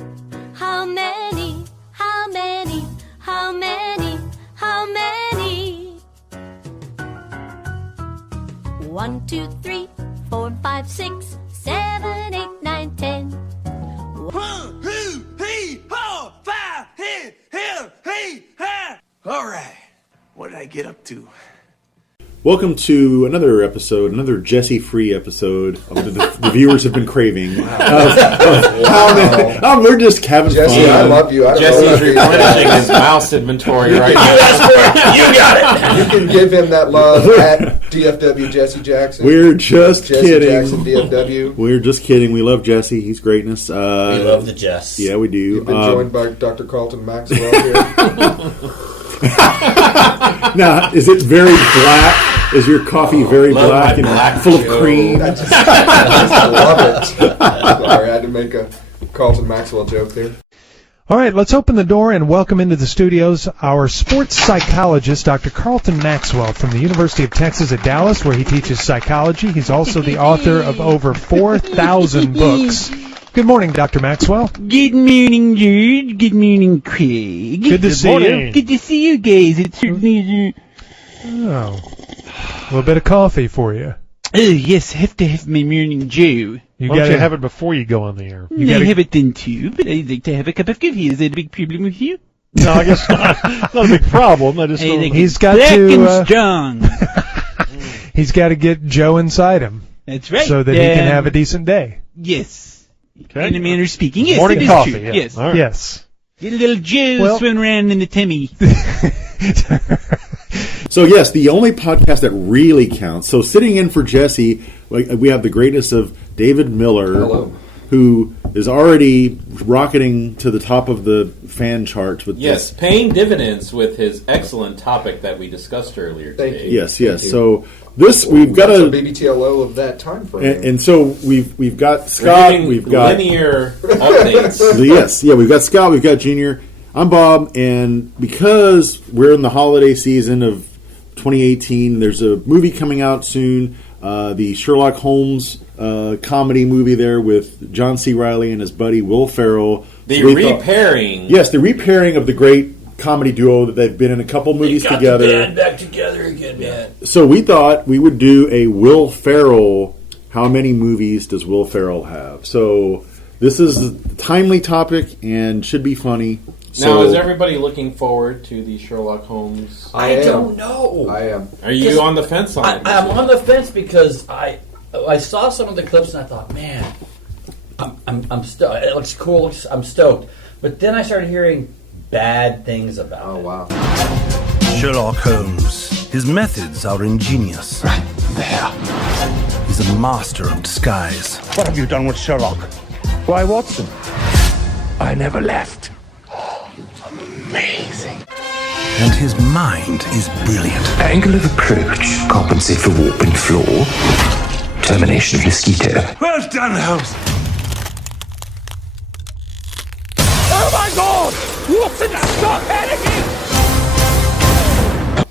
How many? How many? How many? How many? 1, 2, 3, 4, 5, 6, 7, 8, 9, 10. All right, what did I get up to? Welcome to another episode, another Jesse-free episode of the viewers have been craving. We're just having Jesse, fun. I love you. Jesse's replenishing his mouse inventory right now. You got it. You can give him that love at DFW Jesse Jackson. We're just Jesse kidding. Jackson DFW. We're just kidding. We love Jesse. He's greatness. We love the Jess. Yeah, we do. You've been joined by Dr. Carlton Maxwell here. Now, is it very black? Is your coffee very black and full of cream? I just love it. Sorry, I had to make a Carlton Maxwell joke there. All right, let's open the door and welcome into the studios our sports psychologist, Dr. Carlton Maxwell from the University of Texas at Dallas, where he teaches psychology. He's also the author of over 4,000 books. Good morning, Dr. Maxwell. Good morning, George. Good morning, Craig. Good to see you. Good to see you guys. It certainly is. Oh, a little bit of coffee for you. Oh, yes, have to have my morning Joe. You Why don't gotta you have it before you go on the air? I have it then too, but I'd like to have a cup of coffee. Is that a big problem with you? No, I guess not. Not a big problem. I just don't. He's got black to. and strong. He's got to get Joe inside him That's right. so that he can have a decent day. Yes. Okay. In a manner of speaking, yes, Morning it is coffee. true. Yeah. Yes. All right. Yes. Get a little Joe Well- swimming around in the tummy. So, yes, the only podcast that really counts. So, sitting in for Jesse, we have the greatness of David Miller, Hello. who is already rocketing to the top of the fan charts with Yes, this. paying dividends with his excellent topic that we discussed earlier Thank today. you. Yes. Thank you. So, this, we've got That's a a... BBTLO of that time frame. And so, we've got We're Scott, giving we've got... linear updates. Yes, yeah, we've got Scott, we've got Junior. I'm Bob, and because we're in the holiday season of 2018, there's a movie coming out soon, the Sherlock Holmes comedy movie there with John C. Reilly and his buddy Will Ferrell. The So we thought- repairing. yes, the repairing of the great comedy duo that they've been in a couple movies together. The band back together again, man. So we thought we would do a Will Ferrell. How many movies does Will Ferrell have? So this is a timely topic and should be funny. Now, So, is everybody looking forward to the Sherlock Holmes? I am. don't know. I am. Are you on the fence on it? I'm on the fence because I saw some of the clips and I thought, man, I'm stoked. It looks cool. I'm stoked. But then I started hearing bad things about Oh, it. wow. Sherlock Holmes. His methods are ingenious. Right there. He's a master of disguise. What have you done with Sherlock? Why, Watson, I never left. Amazing. And his mind is brilliant. Angle of approach, compensate for warping floor, termination of mosquito. Well done, Holmes. Oh my God! Watson, stop panicking!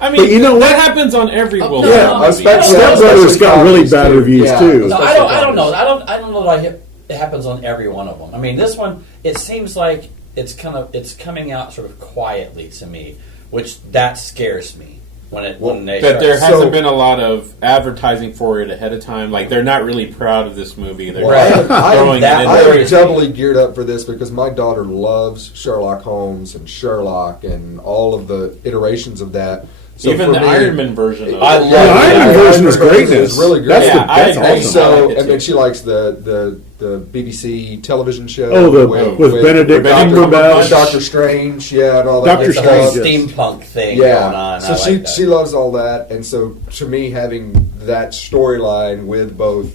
I mean, But you know what? that happens on every Will Yeah, Ferrell movie. especially Step Brothers got really bad reviews, Yeah. too. No, Especially I don't know. comedies. I don't know that it happens on every one of them. I mean, this one, it seems like it's coming out sort of quietly to me, which that scares me when they That there start. hasn't been a lot of advertising for it ahead of time. Like, they're not really proud of this movie. They're Right. throwing That- it in I there. am doubly geared up for this because my daughter loves Sherlock Holmes and Sherlock and all of the iterations of that. So Even for the me- Iron Man version of I it. love the Iron Man version is version greatness. is really good. That's, Yeah, I that's agree. And awesome. so, I like it and then too. she likes the BBC television show. Oh, with Benedict Cumberbatch. Doctor Strange, yeah, and all that. Doctor good It's a whole stuff. Strange, steampunk thing going Yeah, on. so I she like that. she loves all that, and so to me, having that storyline with both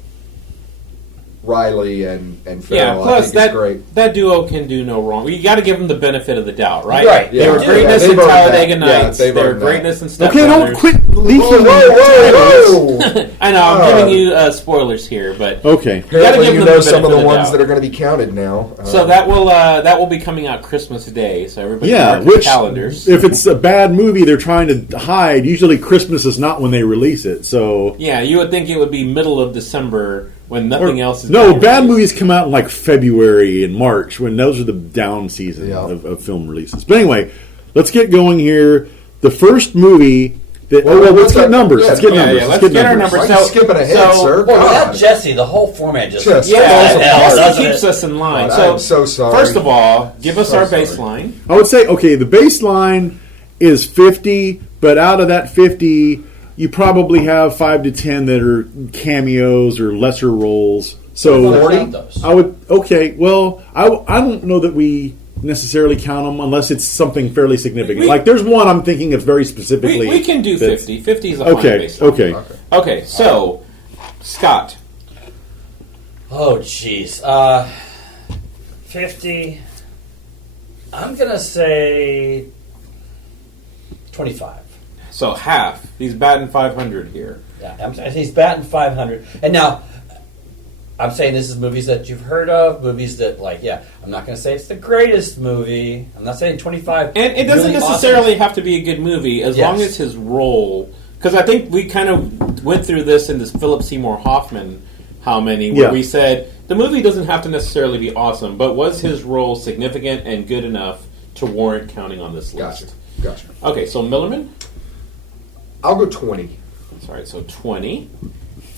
Riley and Ferrell, Yeah, I plus think is great. that duo can do no wrong. You got to give them the benefit of the doubt, right? Right, They yeah. were Yeah, greatness they've in earned that. Talladega Yeah, Nights. they've They were earned that. greatness in Step Okay, don't Brothers. quit leaking. Whoa! I know, I'm Oh. giving you spoilers here, but Okay. gotta Apparently, give you them know the some of benefit the of the ones doubt. that are going to be counted now. so that will be coming out Christmas Day. So everybody Yeah, mark their which, calendars. if it's a bad movie they're trying to hide, usually Christmas is not when they release it. So, Yeah, you would think it would be middle of December when nothing else is. No, bad movies come out in like February and March when those are the down season Yeah. of film releases. But anyway, let's get going here. The first movie that let's get numbers. Yeah, let's get numbers. Yeah, let's get our numbers. Why are you skipping ahead, sir? Well, without God. Jesse, the whole format just Just Yeah, falls apart. Jesse keeps us in line. God, I'm so sorry. First of all, give us So our sorry. baseline. I would say, okay, the baseline is 50, but out of that 50, you probably have 5 to 10 that are cameos or lesser roles. So 40? I would, okay, well, I don't know that we necessarily count them unless it's something fairly significant. Like there's one I'm thinking of very specifically. We can do that's- 50. 50 is a fine Okay, baseline. okay. Okay, so, Scott. Oh, jeez. 50. I'm going to say 25. So half. He's batting 500 here. Yeah, he's batting 500. And now, I'm saying this is movies that you've heard of, movies that, I'm not going to say it's the greatest movie. I'm not saying 25. And it doesn't really necessarily awesome. have to be a good movie as Yes. long as his role. Because I think we kind of went through this in this Philip Seymour Hoffman How Many, where Yeah. we said the movie doesn't have to necessarily be awesome, but was his role significant and good enough to warrant counting on this list? Gotcha. Okay, so Millerman? I'll go 20. Sorry, so 20.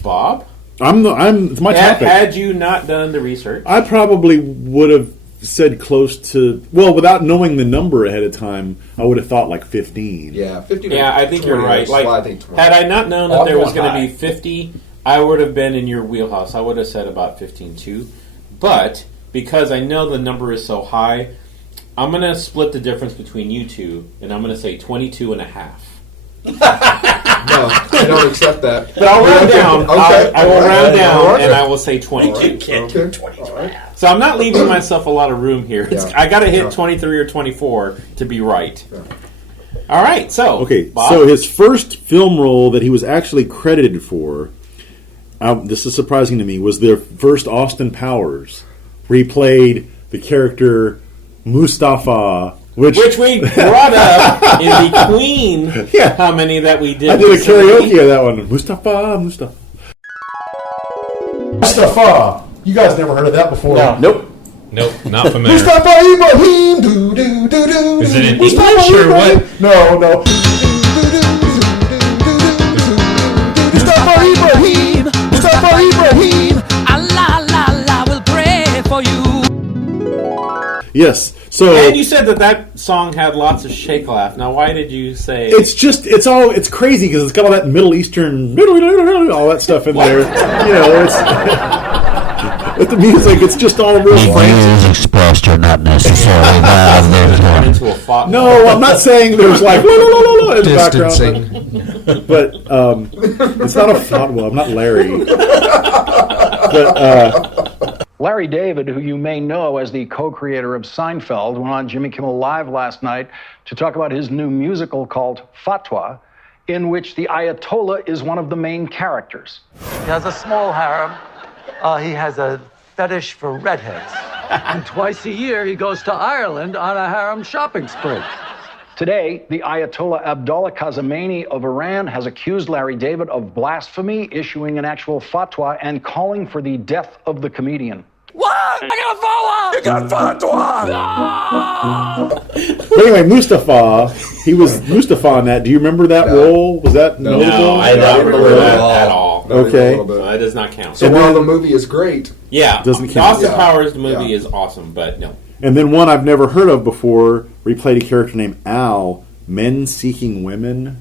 Bob? It's my topic. Had you not done the research? I probably would have said close to, well, without knowing the number ahead of time, I would have thought like 15. Yeah, 50 Yeah, I think you're 20 right. is Like, why I think 20. had I not known Oh, that there I'm was going going to be high. 50, I would have been in your wheelhouse. I would have said about 15 too. But because I know the number is so high, I'm going to split the difference between you two, and I'm going to say 22 and a half. No, I don't accept that. But I'll round down. Okay. I will round down, All right. and I will say 22. You can't do 22 and a half. So I'm not leaving myself a lot of room here. Yeah. I got to hit Yeah. 23 or 24 to be right. All right, so Okay, Bob? so his first film role that he was actually credited for, this is surprising to me, was their first Austin Powers, where he played the character Mustafa, which we brought up in the Queen. Yeah. How many that we did? I did a recently. karaoke of that one. Mustafa. Mustafa. You guys never heard of that before? No. Nope. Nope, not familiar. Mustafa Ibrahim. Do do do do. Is it in Mustafa English or Ibrahim. what? No. Mustafa Ibrahim. Mustafa Ibrahim. Allah, Allah, Allah will pray for you. Yes. So And you said that song had lots of shake laugh. Now, why did you say it's crazy because it's got all that Middle Eastern, all that stuff in there. You know, it's with the music. It's just all real fancy. expressed are not necessarily that of into a fought? No, I'm not saying there's like la, la, la, la, la in the Distancing. background, but it's not a fatwa. I'm not Larry. But Larry David, who you may know as the co-creator of Seinfeld, went on Jimmy Kimmel Live last night to talk about his new musical called Fatwa, in which the Ayatollah is one of the main characters. He has a small harem. He has a fetish for redheads. And twice a year, he goes to Ireland on a harem shopping spree. Today, the Ayatollah Abdullah Khamenei of Iran has accused Larry David of blasphemy, issuing an actual fatwa and calling for the death of the comedian. What? I got a fatwa! You got fatwa! But anyway, Mustafa, he was Mustafa on that. Do you remember that role? Was that notable? No, I don't remember that at all. Not even a Okay. little bit. So that does not count. So while the movie is great, yeah, Doesn't count. Austin Yeah. Powers, the movie Yeah. is awesome, but no. And then one I've never heard of before, where he played a character named Al, Men Seeking Women.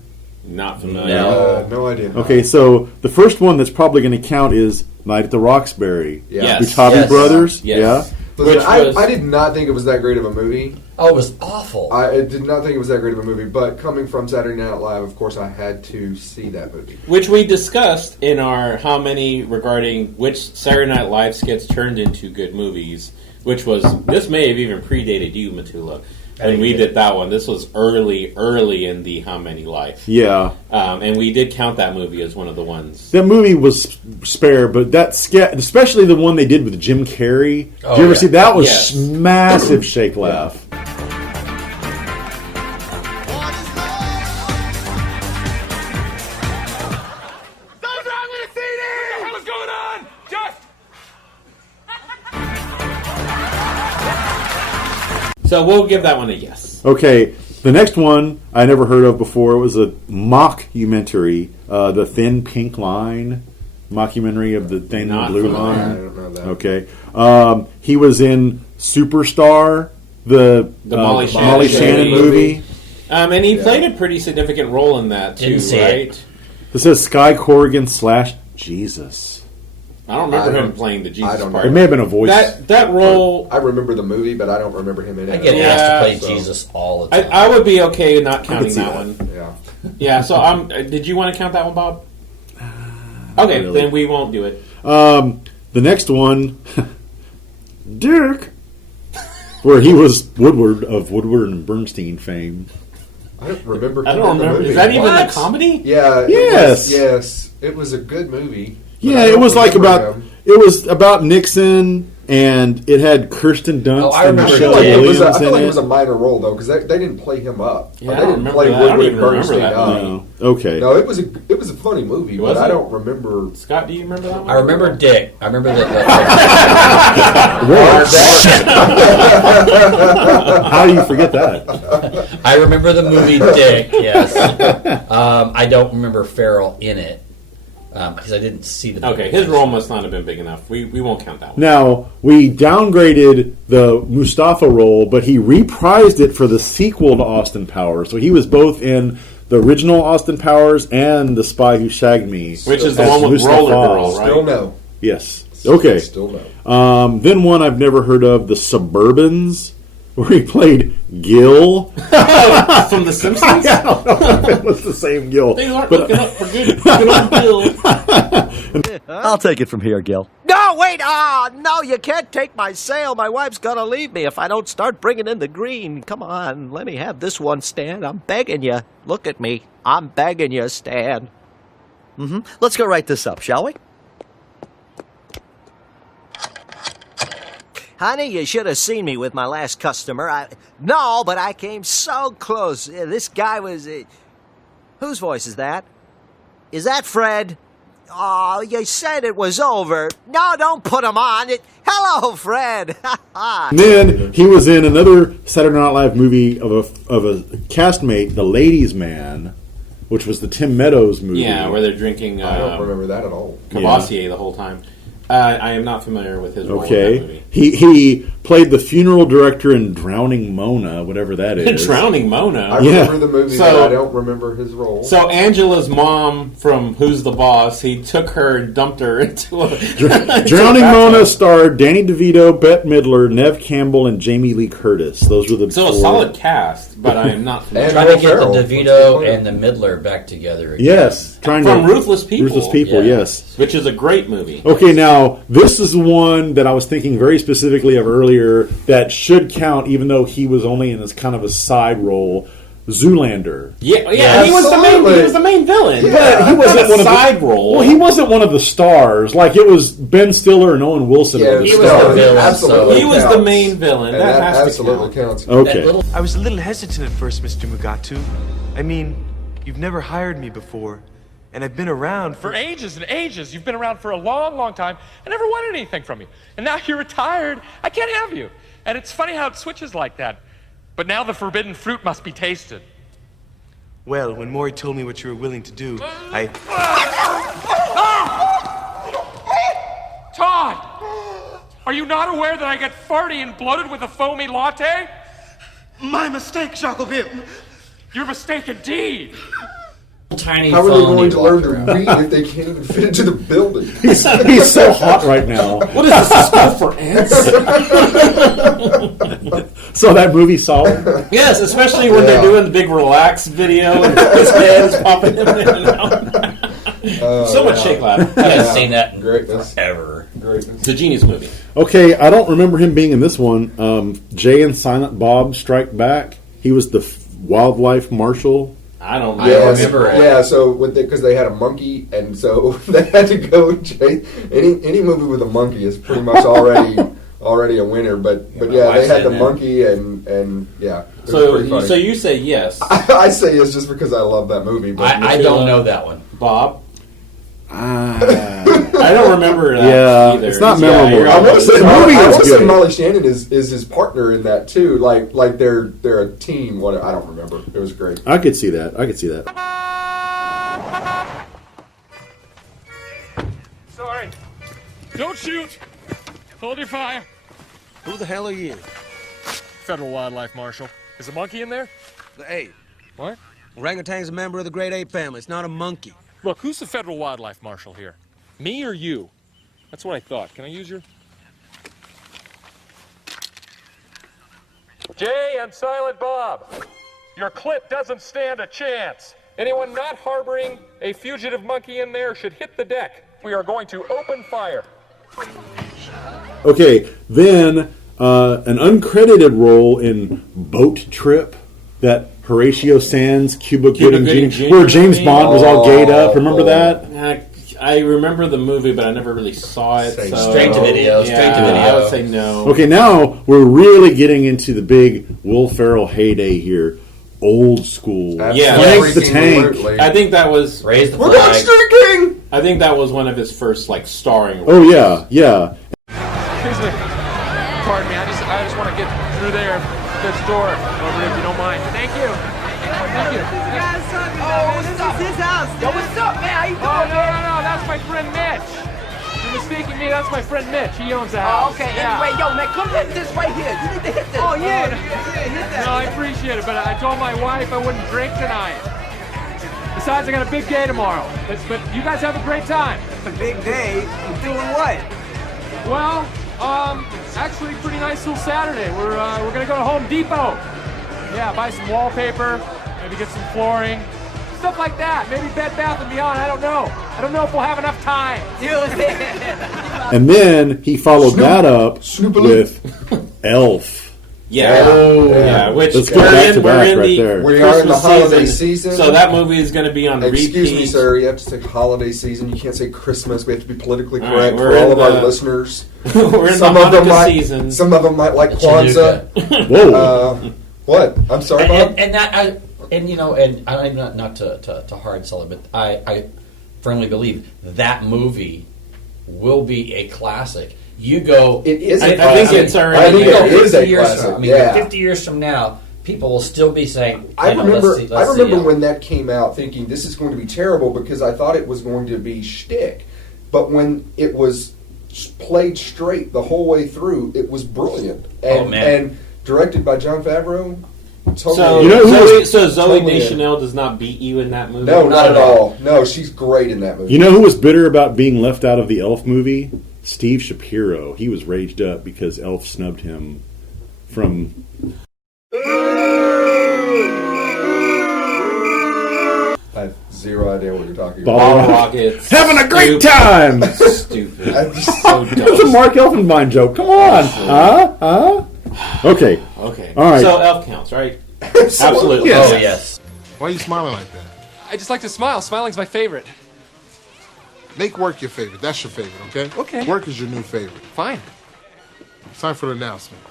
Not familiar. no idea. Okay, so the first one that's probably going to count is Night at the Roxbury. Yeah. Yes. Butabi Yes. Brothers. Yes. Yeah. Listen, Which was- I did not think it was that great of a movie. Oh, it was awful. I did not think it was that great of a movie, but coming from Saturday Night Live, of course, I had to see that movie. Which we discussed in our How Many regarding which Saturday Night Live skits turned into good movies, which was, this may have even predated you, Matula, when we did that one. This was early in the How Many Life. Yeah. And we did count that movie as one of the ones. That movie was spare, but that sketch, especially the one they did with Jim Carrey. Oh, did you ever yeah. see that? Was Yes. massive shake laugh. What's wrong with the CD? What the hell is going on? Just So we'll give that one a yes. Okay, the next one I never heard of before. It was a mockumentary, The Thin Pink Line, mockumentary of the Thin Blue Line. I don't know that. Okay, he was in Superstar, the Molly Shannon movie. And he played a pretty significant role in that too, right? It says Sky Corrigan / Jesus. I don't remember him playing the Jesus part. It may have been a voice. That role. I remember the movie, but I don't remember him in it. I get asked to play Jesus all the time. I would be okay not counting that one. Yeah. Yeah. So did you want to count that one, Bob? Okay, really. then we won't do it. The next one, Dirk, where he was Woodward of Woodward and Bernstein fame. I don't remember. I don't remember. Is that even a comedy? Yeah. Yes. It was a good movie. Yeah, it was like about Nixon, and it had Kirsten Dunst and Michelle Williams I feel like in it was a minor role though, because they didn't play him up. Yeah, they didn't play Woodward and Bernstein up. No. Okay. No, it was a funny movie, but I don't remember. Scott, do you remember that one? I remember Dick. I remember that. How do you forget that? I remember the movie Dick. Yes. I don't remember Ferrell in it because I didn't see the movie. Okay, his role must not have been big enough. We won't count that one. Now, we downgraded the Mustafa role, but he reprised it for the sequel to Austin Powers. So he was both in the original Austin Powers and The Spy Who Shagged Me. Which is the one with Mustafa. Roller Girl, right? Still no. Yes. Okay. Still no. Then one I've never heard of, The Suburbans, where he played Gil. From The Simpsons? I don't know if it was the same Gil. They aren't looking up for good old Bill. I'll take it from here, Gil. No, wait! No, you can't take my sale. My wife's gonna leave me if I don't start bringing in the green. Come on, let me have this one, Stan. I'm begging you. Look at me. I'm begging you, Stan. Let's go write this up, shall we? Honey, you should have seen me with my last customer. No, but I came so close. This guy was... whose voice is that? Is that Fred? Oh, you said it was over. No, don't put him on. Hello, Fred. And then he was in another Saturday Night Live movie of a castmate, The Ladies' Man, which was the Tim Meadows movie. Yeah, where they're drinking... I don't remember that at all. Cavassier the whole time. I am not familiar with his role in that movie. He played the funeral director in Drowning Mona, whatever that is. Drowning Mona? I remember the movie, but I don't remember his role. So Angela's mom from Who's the Boss, he took her and dumped her into a... Drowning Mona starred Danny DeVito, Bette Midler, Nev Campbell, and Jamie Lee Curtis. Those were the So four. A solid cast, but I am not familiar. Trying to get the DeVito and the Midler back together again. Yes. From Ruthless People. Ruthless People, yes. Which is a great movie. Okay, now, this is the one that I was thinking very specifically of earlier that should count, even though he was only in this kind of a side role. Zoolander. Yeah, he was the main villain. Yeah. But he wasn't one of side role. Well, he wasn't one of the stars. Like, it was Ben Stiller and Owen Wilson. Yeah, he was the villain. Absolutely, he was the main villain. And that has absolutely to count. counts. Okay. I was a little hesitant at first, Mr. Mugatu. I mean, you've never hired me before, and I've been around for ages and ages. You've been around for a long, long time. I never wanted anything from you. And now you're retired. I can't have you. And it's funny how it switches like that. But now the forbidden fruit must be tasted. Well, when Maury told me what you were willing to do, I... Todd! Are you not aware that I get farty and bloated with a foamy latte? My mistake, Jacobin. Your mistake indeed. Tiny How are they going to learn to read if they can't even fit into the building? He's so hot right now. What is this, a school for ants? So that movie solid? Yes, especially when they're doing the big relax video and his head is popping in there and out. So much shake laugh. I haven't seen that in Greatness. forever. Greatness. It's a genius movie. Okay, I don't remember him being in this one. Jay and Silent Bob Strike Back. He was the wildlife marshal. I don't remember it. Yeah, so because they had a monkey, and so they had to go chase any movie with a monkey is pretty much already a winner. But yeah, they had the monkey, and yeah. So you say yes? I say yes just because I love that movie. But I don't know that one, Bob. I don't remember that either. It's not memorable. I want to say, good. Molly Shannon is his partner in that too. Like they're a team. What I don't remember. It was great. I could see that. Sorry. Don't shoot. Hold your fire. Who the hell are you? Federal Wildlife Marshal. Is a monkey in there? The ape. What? Orangutan's a member of the great ape family. It's not a monkey. Look, who's the Federal Wildlife Marshal here? Me or you? That's what I thought. Can I use your... Jay and Silent Bob, your clip doesn't stand a chance. Anyone not harboring a fugitive monkey in there should hit the deck. We are going to open fire. Okay, then an uncredited role in Boat Trip, that Horatio Sands, Cuba Gooding Jr., where James Bond was all gayed up. Remember that? I remember the movie, but I never really saw it. Straight to video. I would say no. Okay, now we're really getting into the big Will Ferrell heyday here. Old school. Yeah, Frank the Tank. I think that was Raise the We're flag. not streaking. I think that was one of his first starring roles. Oh yeah. Excuse me. Pardon me. I just want to get through there. This door over if you don't mind. Thank you. Thank you. Oh, this is his house. Yo, what's up, man? How you doing, No. That's my friend Mitch. You're mistaking me. That's my friend Mitch. He owns the house. Oh, okay. Anyway, yo, man, come hit this right here. You need to hit this. Oh, yeah. Hit that. No, I appreciate it, but I told my wife I wouldn't drink tonight. Besides, I got a big day tomorrow. But you guys have a great time. It's a big day. You doing what? Well, actually, pretty nice little Saturday. We're gonna go to Home Depot. Yeah, buy some wallpaper, maybe get some flooring, stuff like that. Maybe Bed Bath & Beyond. I don't know. I don't know if we'll have enough time. And then he followed that up with Elf. Yeah, which Let's go back to back right there. We are in the holiday season. So that movie is going to be on repeat. Excuse me, sir. You have to say holiday season. You can't say Christmas. We have to be politically All correct right, for all of our listeners. We're in some the of them Hanukkah season. Some of them might like Kwanzaa. Whoa. What? I'm sorry, Bob. And I'm not to hard sell it, but I firmly believe that movie will be a classic. You go. It is. I think it's already. I think it is a 50 years classic. from, 50 years from now, people will still be saying. I remember Let's when that came out, thinking this is going to be terrible because I thought it was going to be shtick, but when it was played straight the whole way through, it was brilliant. And directed by Jon Favreau. Totally. So Zoe Deschanel does not beat you in that movie? No, not at all. No, she's great in that movie. You know who was bitter about being left out of the Elf movie? Steve Shapiro. He was raged up because Elf snubbed him from... I have zero idea what you're talking Bottle about. Rockets. Having a great time! Stupid. It's a Mark Elfenbein joke. Come on. Okay. All right. So Elf counts, right? Absolutely. Yes. Oh, yes. Why are you smiling like that? I just like to smile. Smiling's my favorite. Make work your favorite. That's your favorite, okay? Okay. Work is your new favorite. Fine. It's time for the announcement.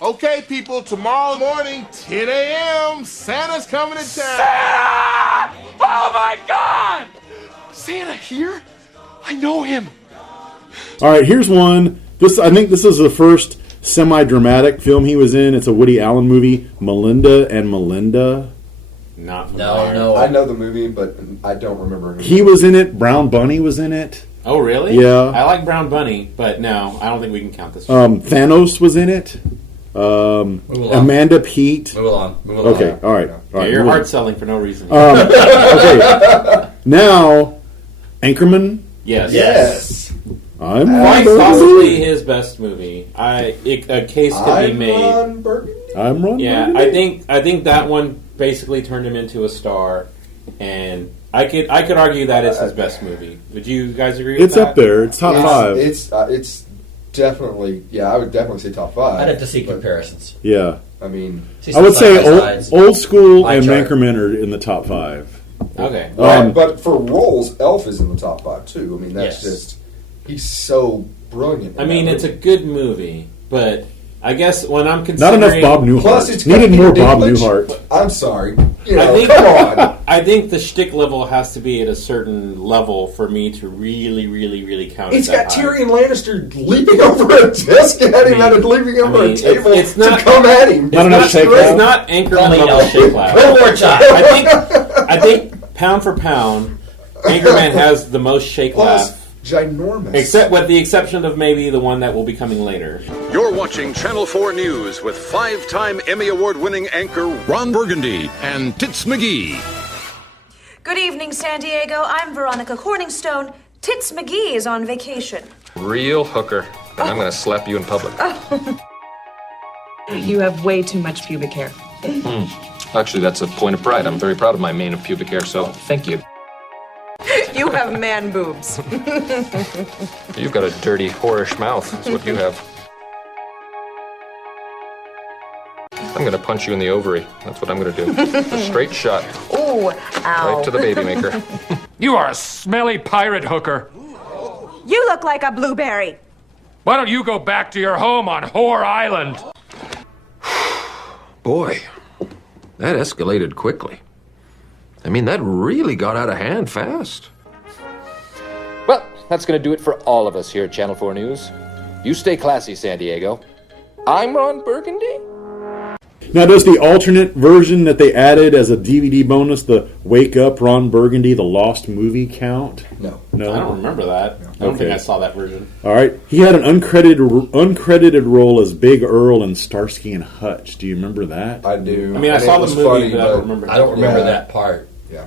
Okay, people, tomorrow morning, 10 a.m., Santa's coming to town. Santa! Oh, my God! Santa here? I know him. All right, here's one. I think this is the first semi-dramatic film he was in. It's a Woody Allen movie, Melinda and Melinda. Not No. I know the movie, but I don't remember. He was in it. Brown Bunny was in it. Oh, really? Yeah. I like Brown Bunny, but no, I don't think we can count this. Thanos was in it. Amanda Peet. Move along. Okay, all right. Yeah, you're hard selling for no reason. Okay, now Anchorman. Yes. I'm quite possibly his best movie. A case could be made. I'm Ron Yeah, Burgundy. I think that one basically turned him into a star, and I could argue that is his best movie. Would you guys agree with It's that? up there. It's top 5. It's definitely, I would definitely say top 5. I'd have to see comparisons. Yeah. I mean, I would say old school Pie and chart. Anchorman are in the top 5. Okay. But for roles, Elf is in the top 5 too. I mean, that's Yes. just he's so brilliant. I mean, it's a good movie, but I guess when I'm Not considering... enough Bob Newhart. Plus, it's got Needed more Peter Bob Dinklage. Newhart. I I'm sorry. You know, I think, come on. I think the shtick level has to be at a certain level for me to really, really, really count. It's it got that high. Tyrion Lannister leaping over a desk at him and leaping over a table it's not, to come at him. It's not Anchorman level shake lab. One more time. I think pound for pound, Anchorman has the most shake lab. Ginormous. Except with the exception of maybe the one that will be coming later. You're watching Channel 4 News with 5-time Emmy Award-winning anchor Ron Burgundy and Tits McGee. Good evening, San Diego. I'm Veronica Corningstone. Tits McGee is on vacation. Real hooker. And I'm going to slap you in public. You have way too much pubic hair. Actually, that's a point of pride. I'm very proud of my mane of pubic hair, so thank you. You have man boobs. You've got a dirty, whorish mouth. That's what you have. I'm going to punch you in the ovary. That's what I'm going to do. A straight shot. Ooh, ow. Right to the baby maker. You are a smelly pirate hooker. You look like a blueberry. Why don't you go back to your home on Whore Island? Boy, that escalated quickly. I mean, that really got out of hand fast. Well, that's going to do it for all of us here at Channel 4 News. You stay classy, San Diego. I'm Ron Burgundy. Now, does the alternate version that they added as a DVD bonus, the Wake Up Ron Burgundy, the Lost movie, count? No. No? I don't remember that. I don't think I saw that version. All right. He had an uncredited role as Big Earl in Starsky and Hutch. Do you remember that? I do. I mean, I saw the movie, but I don't remember. I don't remember that part. Yeah.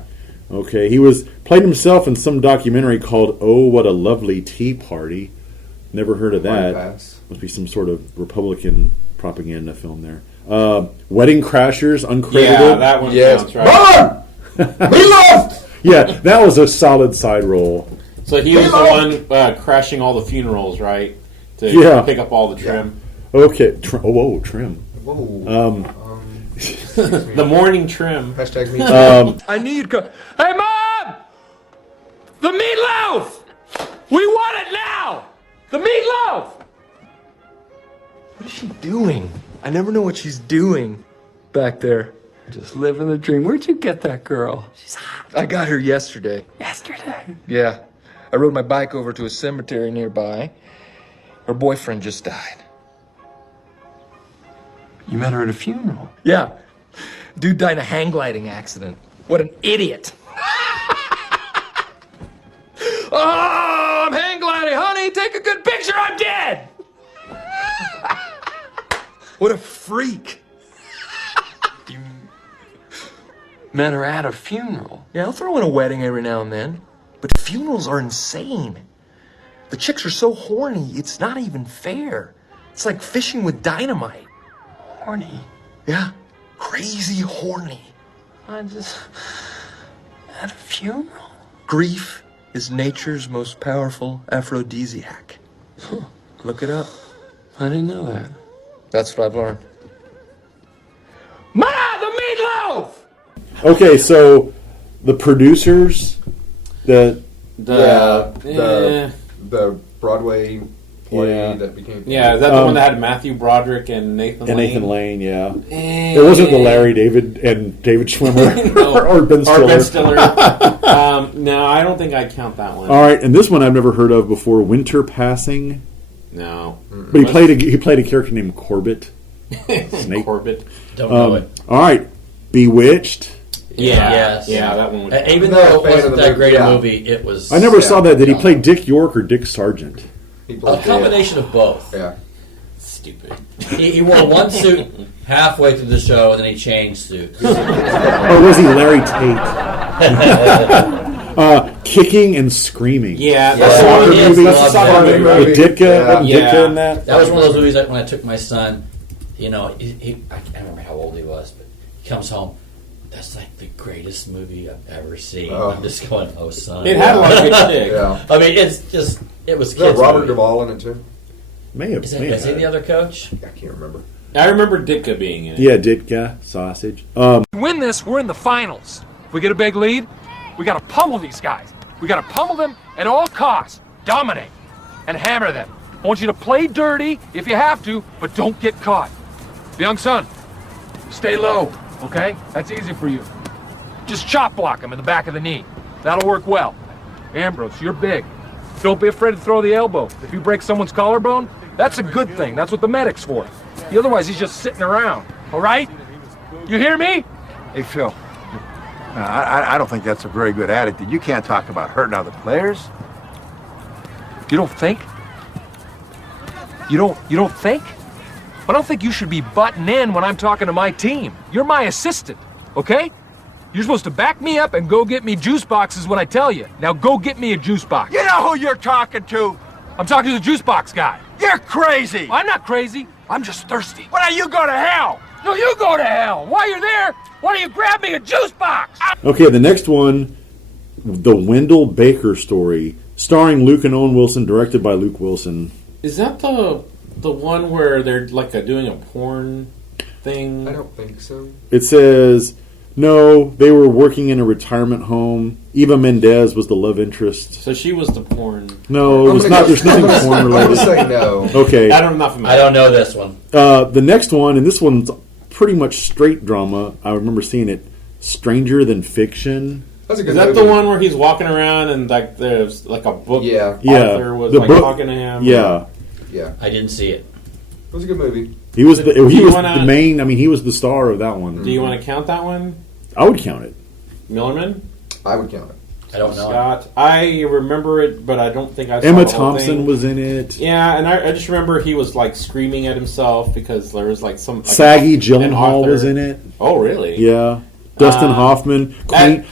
Okay. He played himself in some documentary called Oh, What a Lovely Tea Party. Never heard of that. Must be some sort of Republican propaganda film there. Wedding Crashers, uncredited. Yeah, that one sounds right. Mom! Meatloaf! Yeah, that was a solid side role. So he was the one crashing all the funerals, right? To pick up all the trim. Yeah. Okay. Whoa, trim. Whoa. The morning trim. Hashtag me. I need... Hey, Mom! The meatloaf! We want it now! The meatloaf! What is she doing? I never know what she's doing back there. Just living the dream. Where'd you get that girl? She's hot. I got her yesterday. Yesterday? Yeah. I rode my bike over to a cemetery nearby. Her boyfriend just died. You met her at a funeral? Yeah. Dude died in a hang gliding accident. What an idiot. Oh, I'm hang gliding, honey. Take a good picture. I'm dead. What a freak. You met her at a funeral. Yeah, I'll throw in a wedding every now and then. But funerals are insane. The chicks are so horny, it's not even fair. It's like fishing with dynamite. Horny? Yeah, crazy horny. I just... at a funeral? Grief is nature's most powerful aphrodisiac. Huh. Look it up. I didn't know that. That's what I've learned. Ma, the meatloaf! Okay, so the producers, the Broadway play that became... Yeah, is that the one that had Matthew Broderick and Nathan Lane? Nathan Lane, yeah. It wasn't the Larry David and David Schwimmer or Ben Stiller. Or Ben Stiller. No, I don't think I'd count that one. All right, and this one I've never heard of before, Winter Passing. No. But he played a character named Corbett. Snake. Corbett. Don't know it. All right, Bewitched. Yeah. Yes. Yeah, that one was even though it wasn't that great a movie, it was... I never saw that. Did he play Dick York or Dick Sargent? A combination of both. Yeah. Stupid. He wore one suit halfway through the show, and then he changed suits. Or was he Larry Tate? Kicking and Screaming. Yeah, that's a soccer movie. That's a soccer movie. With Ditka in that. That was one of those movies that when I took my son, I can't remember how old he was, but he comes home. That's like the greatest movie I've ever seen. Oh. I'm just going, oh son. It had a lot of good shit. Yeah. I mean, it was Is kids. that Robert movie. Duvall in it too? Is he the other coach? I can't remember. I remember Ditka being in it. Yeah, Ditka, sausage. Win this, we're in the finals. If we get a big lead, we gotta pummel these guys. We gotta pummel them at all costs. Dominate. And hammer them. I want you to play dirty if you have to, but don't get caught. Young son, stay low. okay? That's easy for you. Just chop block him in the back of the knee. That'll work well. Ambrose, you're big. Don't be afraid to throw the elbow. If you break someone's collarbone, that's a good thing. That's what the medic's for. Otherwise, he's just sitting around, all right? You hear me? Hey, Phil. I don't think that's a very good attitude. You can't talk about hurting other players. You don't think? You don't think? I don't think you should be butting in when I'm talking to my team. You're my assistant, okay? You're supposed to back me up and go get me juice boxes when I tell you. Now go get me a juice box. You know who you're talking to? I'm talking to the juice box guy. You're crazy. I'm not crazy. I'm just thirsty. Well, now you go to hell. No, you go to hell. While you're there, why don't you grab me a juice box? Okay, the next one, The Wendell Baker Story, starring Luke and Owen Wilson, directed by Luke Wilson. Is that the one where they're like doing a porn thing? I don't think so. It says, no, they were working in a retirement home. Eva Mendes was the love interest. So she was the porn. No, it was not. There's nothing porn related. I'm gonna say no. Okay. I don't know this one. The next one, and this one's pretty much straight drama. I remember seeing it. Stranger Than Fiction. That's a good Is that movie. the one where he's walking around and like there's like a book author was the like book, talking to him? Yeah. Yeah. I didn't see it. It was a good movie. He was the main. I mean, he was the star of that one. Do you want to count that one? I would count it. Millerman? I would count it. I don't know. Scott. I remember it, but I don't think I saw Emma the whole Thompson thing. was in it. Yeah, and I just remember he was like screaming at himself because there was like some Saggy an Gyllenhaal author. was in it. Oh, really? Yeah. Dustin Hoffman,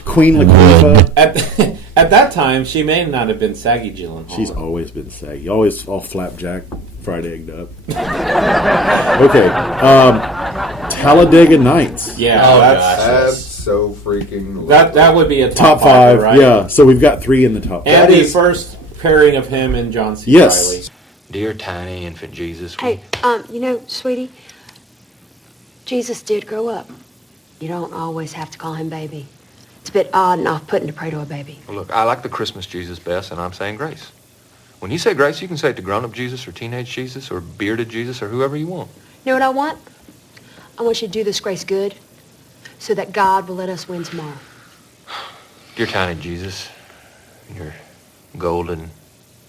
Queen Latifah. At that time, she may not have been Saggy Gyllenhaal. She's always been saggy. Always all flapjack, fried egged up. Okay. Talladega Nights. Yeah, That's so freaking. that would be a Top five, five, right? yeah. So we've got three in the top And five. the first pairing of him and John C. Yes. Reilly. Dear tiny infant Jesus. Hey, you know, sweetie, Jesus did grow up. You don't always have to call him baby. It's a bit odd and off-putting to pray to a baby. Well, look, I like the Christmas Jesus best, and I'm saying grace. When you say grace, you can say it to grown-up Jesus or teenage Jesus or bearded Jesus or whoever you want. You know what I want? I want you to do this grace good so that God will let us win tomorrow. Dear tiny Jesus, your golden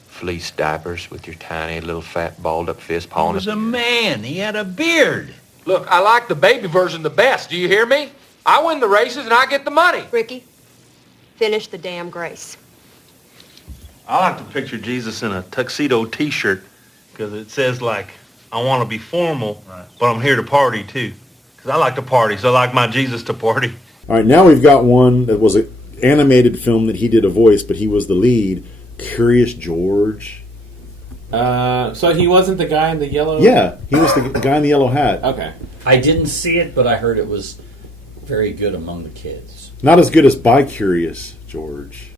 fleece diapers with your tiny little fat balled-up fist pawing. He was a man. He had a beard. Look, I like the baby version the best. Do you hear me? I win the races and I get the money. Ricky, finish the damn grace. I like to picture Jesus in a tuxedo T-shirt because it says, like, I want to be formal, but I'm here to party, too. Because I like to party, so I like my Jesus to party. All right, now we've got one that was an animated film that he did a voice, but he was the lead. Curious George. So he wasn't the guy in the yellow? Yeah, he was the guy in the yellow hat. Okay. I didn't see it, but I heard it was very good among the kids. Not as good as By Curious George.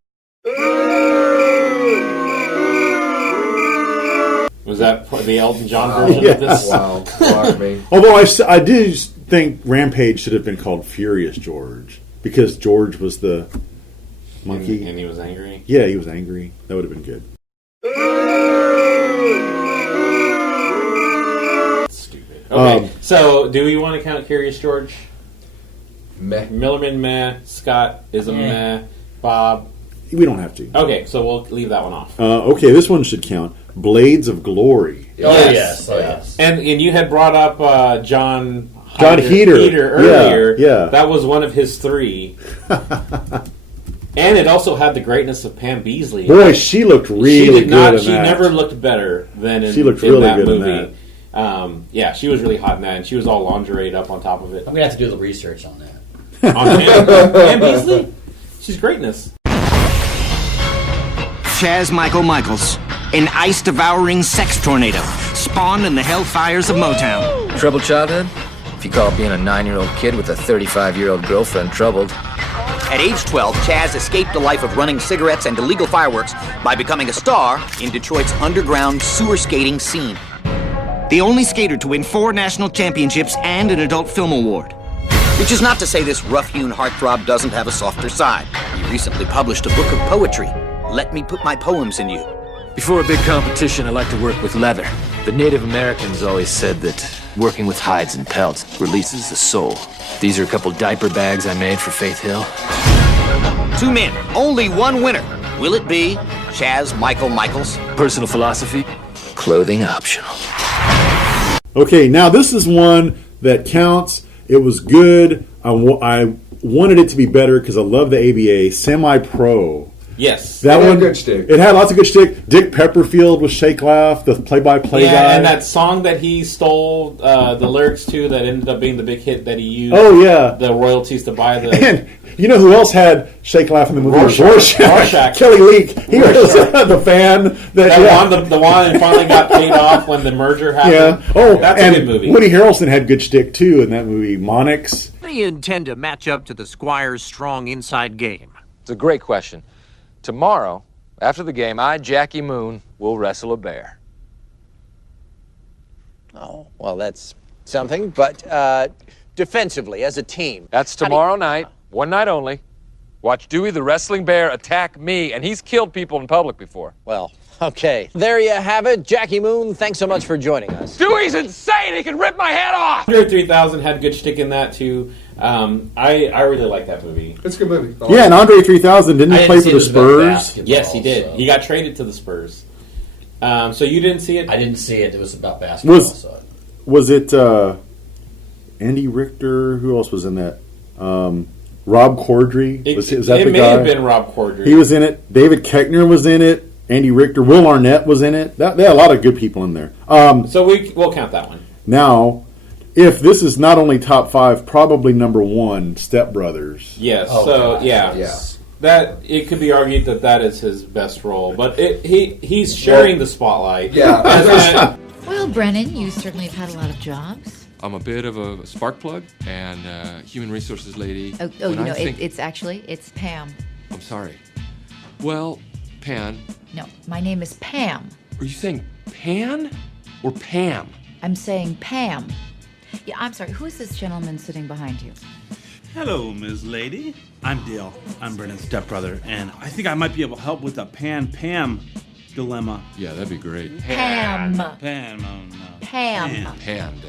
Was that the Elton John version of this? Wow. Fuck me. Although I do think Rampage should have been called Furious George because George was the monkey. And he was angry? Yeah, he was angry. That would have been good. Stupid. Okay, so do we want to count Curious George? Meh. Millerman, meh. Scott is a meh. Bob. We don't have to. Okay, so we'll leave that one off. Okay, this one should count. Blades of Glory. Yes. And you had brought up John Heater earlier. Yeah. That was one of his three. And it also had the greatness of Pam Beesly. Boy, she looked really good in She that. never looked better than in, She looked in really that good in movie. Yeah, she was really hot in that, and she was all lingerie'd up on top of it. I'm going to have to do the research on that. On Pam Beesly? She's greatness. Chaz Michael Michaels, an ice-devouring sex tornado, spawned in the hellfires of Motown. Troubled childhood? If you call being a 9-year-old kid with a 35-year-old girlfriend troubled. At age 12, Chaz escaped a life of running cigarettes and illegal fireworks by becoming a star in Detroit's underground sewer skating scene. The only skater to win 4 national championships and an adult film award. Which is not to say this rough-hewn heartthrob doesn't have a softer side. He recently published a book of poetry, Let Me Put My Poems in You. Before a big competition, I like to work with leather. The Native Americans always said that Working with hides and pelts releases the soul. These are a couple diaper bags I made for Faith Hill. 2 men, only one winner. Will it be Chaz Michaels? Personal philosophy, clothing optional. Okay, now this is one that counts. It was good. I wanted it to be better because I love the ABA. Semi-Pro. Yes. That one, good shtick. It had lots of good shtick. Dick Pepperfield was Shake Laugh, the play-by-play guy. And that song that he stole the lyrics to that ended up being the big hit that he used. Oh, yeah. The royalties to buy the... And you know who else had Shake Laugh in the movie? Rorschach. Kelly Leak. He was the fan that won the one and finally got paid off when the merger happened. Yeah. Oh, that's and a good movie. Woody Harrelson had good shtick, too, in that movie, Monix. How do you intend to match up to the Squire's strong inside game? It's a great question. Tomorrow, after the game, Jackie Moon, will wrestle a bear. Oh, well, that's something. But defensively, as a team. That's tomorrow night, one night only. Watch Dewey the wrestling bear attack me, and he's killed people in public before. Well, okay. There you have it. Jackie Moon, thanks so much for joining us. Dewey's insane! He can rip my head off! Andre 3000 had good shtick in that, too. I really like that movie. It's a good movie. Yeah, and Andre 3000, didn't he play for the Spurs? Yes, he did. He got traded to the Spurs. So you didn't see it? I didn't see it. It was about basketball. Was it Andy Richter? Who else was in that? Rob Corddry? Is that the guy? It may have been Rob Corddry. He was in it. David Koechner was in it. Andy Richter. Will Arnett was in it. They had a lot of good people in there. So we'll count that one. Now, if this is not only top 5, probably number 1, Step Brothers. Yes. Oh, Yeah. That it could be argued that is his best role, but he's sharing the spotlight. Yeah. Well, Brennan, you certainly have had a lot of jobs. I'm a bit of a spark plug and human resources lady. It's Pam. I'm sorry. Well, Pan. No, my name is Pam. Are you saying Pan or Pam? I'm saying Pam. Yeah, I'm sorry. Who is this gentleman sitting behind you? Hello, Ms. Lady. I'm Dale. I'm Brennan's stepbrother, and I think I might be able to help with the Pan-Pam dilemma. Yeah, that'd be great. Pam. Pam, oh no. Pam. Panned.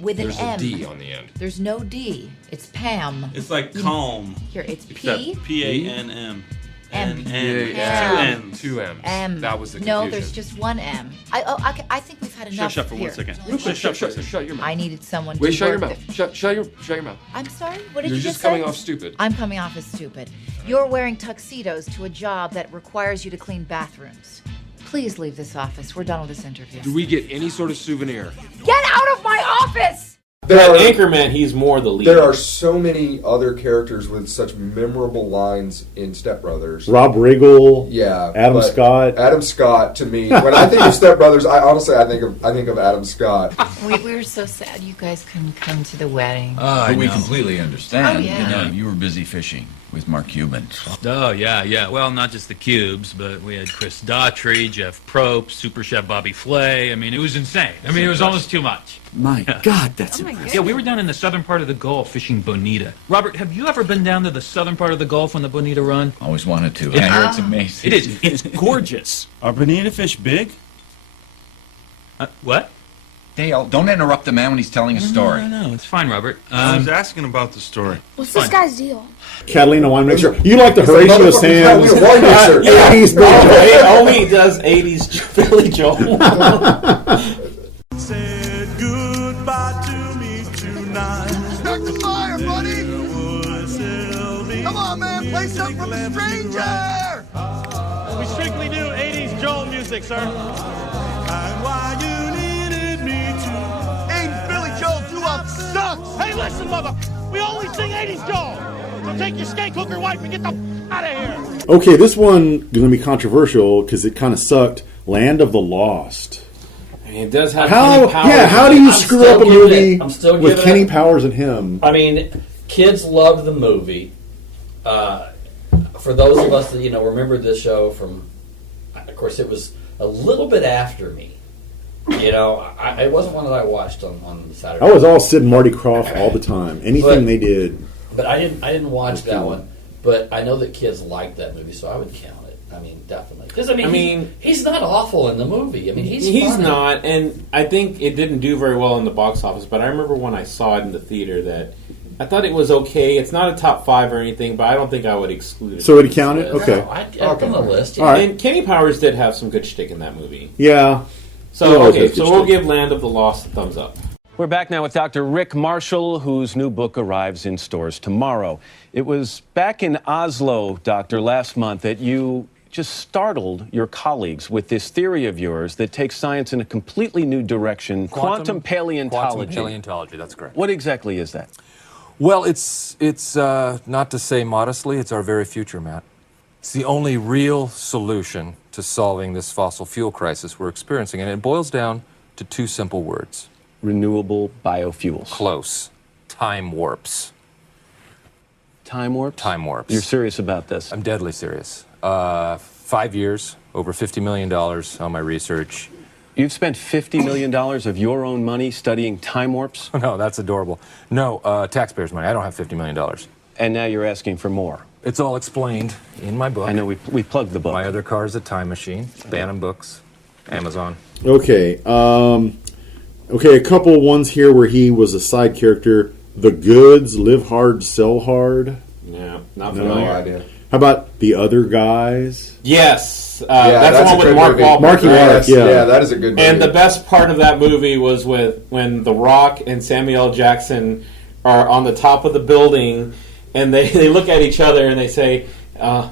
With There's an M. There's a D on the end. There's no D. It's Pam. It's like calm. Here, it's P. Except P-A-N-M. M. N. Two M's. M. That was the confusion. No, there's just one M. I think we've had enough. Shut for here. 1 second. Shut your mouth. I needed someone Wait, to shut your work mouth. Shut your mouth. I'm sorry? What did You're you just just say? coming off stupid. I'm coming off as stupid. You're wearing tuxedos to a job that requires you to clean bathrooms. Please leave this office. We're done with this interview. Do we get any sort of souvenir? Get out of my office! That Anchorman, he's more the lead. There are so many other characters with such memorable lines in Step Brothers. Rob Riggle. Yeah. Adam Scott. Adam Scott, to me, when I think of Step Brothers, I think of Adam Scott. We're so sad you guys couldn't come to the wedding. We completely understand. Oh, yeah. You were busy fishing with Mark Cuban. Oh, yeah. Well, not just the Cubes, but we had Chris Daughtry, Jeff Probst, Super Chef Bobby Flay. I mean, it was insane. I mean, it was almost too much. My God, that's impressive. Yeah, we were down in the southern part of the Gulf fishing bonita. Robert, have you ever been down to the southern part of the Gulf on the bonita run? Always wanted to. I hear it's amazing. It is. It's gorgeous. Are bonita fish big? What? Dale, don't interrupt the man when he's telling a story. No, it's fine, Robert. I was asking about the story. What's this guy's deal? Catalina wine mixer. You like the Horatio Sands Catalina wine mixer. 80s Billy Only does 80s Billy Joel. Said goodbye to me tonight. Start the fire, buddy! Come on, man, play something from a stranger! We strictly do 80s Joel music, sir. And why you needed me to. 80s Billy Joel doo-wop sucks! Hey, listen, mother, we only sing 80s Joel. So take your skank hooker wife and get the out of here. Okay, this one is going to be controversial because it kind of sucked. Land of the Lost. I mean, it does have How? Kenny Powers. Yeah, how do you screw up a movie with Kenny it. Powers and him? I mean, kids loved the movie. For those of us that remember this show from, of course, it was a little bit after me. It wasn't one that I watched on Saturday. I was all Sid and Marty Krofft all the time. Anything they did. But I didn't watch that one. But I know that kids liked that movie, so I would count it. I mean, definitely. Because, he's not awful in the movie. I mean, he's funny. Not, and I think it didn't do very well in the box office, but I remember when I saw it in the theater that I thought it was okay. It's not a top 5 or anything, but I don't think I would exclude it. So would you count it? Okay. No, I'd put on the list. Yeah. All right. And Kenny Powers did have some good shtick in that movie. Yeah. So, okay, so we'll give Land of the Lost a thumbs up. We're back now with Dr. Rick Marshall, whose new book arrives in stores tomorrow. It was back in Oslo, Doctor, last month that you just startled your colleagues with this theory of yours that takes science in a completely new direction, quantum paleontology. Quantum paleontology, that's correct. What exactly is that? Well, it's not to say modestly, it's our very future, Matt. It's the only real solution to solving this fossil fuel crisis we're experiencing, and it boils down to 2 simple words. Renewable biofuels. Close. Time warps. Time warps? Time warps. You're serious about this? I'm deadly serious. 5 years, over $50 million on my research. You've spent $50 million of your own money studying time warps? No, that's adorable. No, taxpayers' money. I don't have $50 million. And now you're asking for more? It's all explained in my book. I know, we plugged the book. My other car is a time machine. Bantam Books, Amazon. Okay. Okay, a couple ones here where he was a side character. The Goods, Live Hard, Sell Hard. Yeah, not familiar. No idea. How about The Other Guys? Yes. That's the one with Mark Wahlberg. Marky Mark, Yeah, that is a good movie. And the best part of that movie was when The Rock and Samuel L. Jackson are on the top of the building, and they look at each other and they say,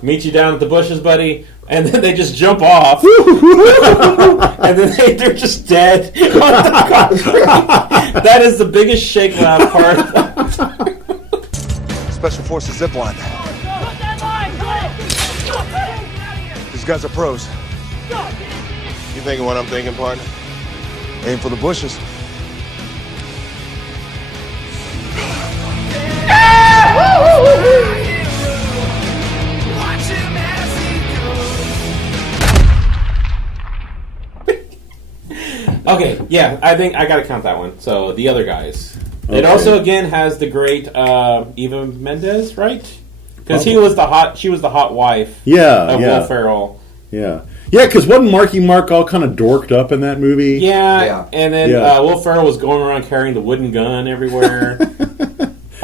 meet you down at the bushes, buddy. And then they just jump off. And then they're just dead. That is the biggest shake laugh part. Special Forces zipline. These guys are pros. You thinking what I'm thinking, partner? Aim for the bushes. Okay, yeah, I think I got to count that one. So The Other Guys. Okay. It also again has the great Eva Mendes, right? Because she was the hot wife. Of Will Ferrell. Yeah, because wasn't Marky Mark all kind of dorked up in that movie? Yeah. And then Will Ferrell was going around carrying the wooden gun everywhere.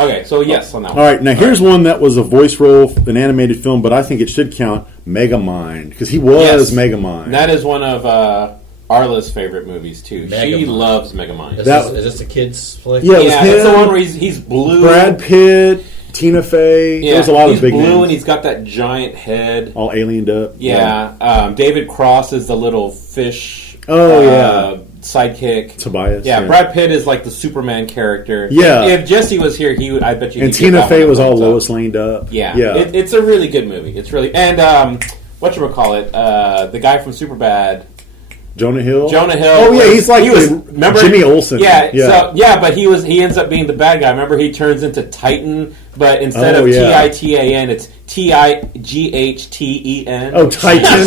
Okay, so yes on that one. All right, now here's one that was a voice role, an animated film, but I think it should count. Megamind, because he was Megamind. That is one of Arla's favorite movies too. She Megamind. loves Megamind. Is this a kid's flick? Yeah, it was him, it's the one where he's blue. Brad Pitt, Tina Fey. Yeah, there's a lot of big blue names. and he's got that giant head. All aliened up. Yeah. David Cross is the little fish. Sidekick. Tobias. Yeah, Brad Pitt is like the Superman character. Yeah. If Jesse was here, I bet you. And Tina Fey was all Lois Laned up. Yeah. It's a really good movie. It's really and whatchamacallit, the guy from Superbad. Jonah Hill. Oh yeah, he's like Jimmy Olsen. Yeah, but he ends up being the bad guy. Remember, he turns into Titan, but instead of Titan, it's Tighten. Oh, Titan.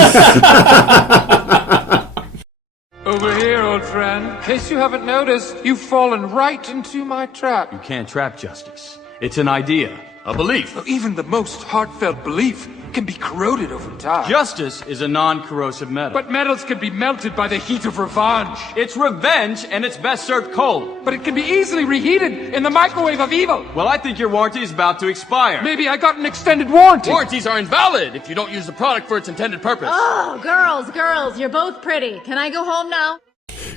Over here, old friend. In case you haven't noticed, you've fallen right into my trap. You can't trap justice. It's an idea, a belief. Even the most heartfelt belief can be corroded over time. Justice is a non-corrosive metal. But metals can be melted by the heat of revenge. It's revenge, and it's best served cold. But it can be easily reheated in the microwave of evil. Well, I think your warranty is about to expire. Maybe I got an extended warranty. Warranties are invalid if you don't use the product for its intended purpose. Oh, girls, you're both pretty. Can I go home now?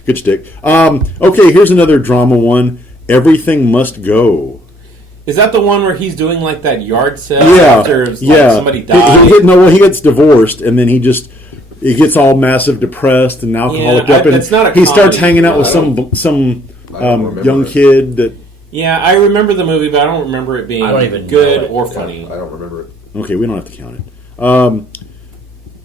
Good stick. Okay, here's another drama one. Everything Must Go. Is that the one where he's doing like that yard sale after somebody died? He gets divorced and then he gets all massive depressed and alcoholic up, and he starts hanging out with some young kid that. Yeah, I remember the movie, but I don't remember it being good or funny. I don't remember it. Okay, we don't have to count it.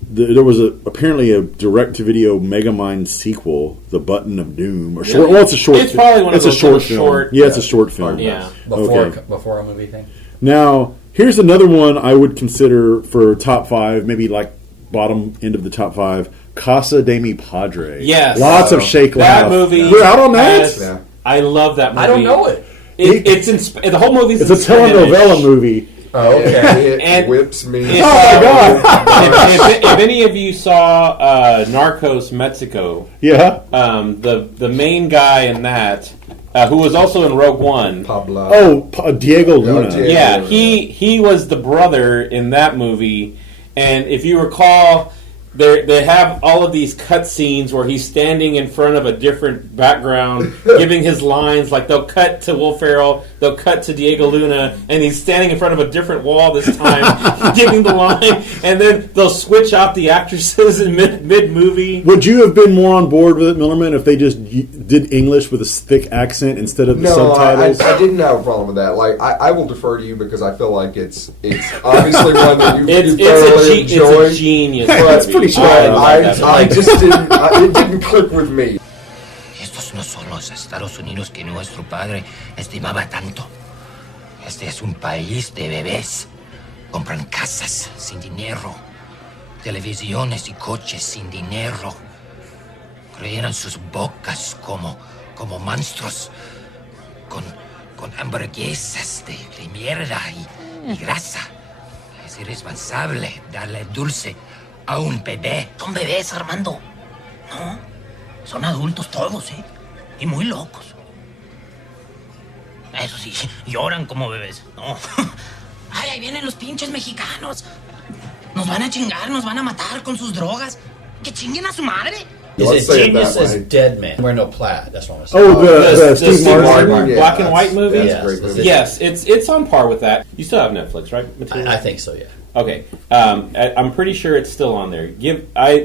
There was apparently a direct-to-video Megamind sequel, The Button of Doom, or short. Well, it's a short. It's probably one of those short film. Yeah, it's a short film. Yeah, before a movie thing. Now, here's another one I would consider for top 5, maybe like bottom end of the top 5. Casa de Mi Padre. Yes, lots of shake laugh. That movie. We're out on that. I love that movie. I don't know it. The whole movie. It's a telenovela movie. Oh, okay. It whips me. Oh my God! If any of you saw Narcos Mexico, yeah, the main guy in that, who was also in Rogue One, Pablo. Oh, Diego Luna. Yeah, he was the brother in that movie, and if you recall, they have all of these cut scenes where he's standing in front of a different background, giving his lines. Like they'll cut to Will Ferrell, they'll cut to Diego Luna, and he's standing in front of a different wall this time, giving the line, and then they'll switch out the actresses in mid movie. Would you have been more on board with it, Millerman, if they just did English with a thick accent instead of the subtitles? I didn't have a problem with that. Like I will defer to you because I feel like it's obviously one that you thoroughly enjoy. It's a genius. It's pretty sure I just didn't. It didn't click with me. Estos no son los Estados Unidos que nuestro padre estimaba tanto. Este es un país de bebés. Compran casas sin dinero, televisiones y coches sin dinero. Rellenan sus bocas como monstruos con hamburguesas de mierda y grasa. Es irresponsable darle dulce a un bebé. Son bebés, Armando. No, son adultos todos, ¿eh? Y muy locos. Eso sí, lloran como bebés. No. Ay, ahí vienen los pinches mexicanos. Nos van a chingar, nos van a matar con sus drogas. Que chinguen a su madre. Is it Genius as Dead Man? We're no plaid. That's what I'm Oh, saying. the Steve Martin black and white movie. Yes, it's on par with that. You still have Netflix, right? I think so. Yeah. Okay, I'm pretty sure it's still on there.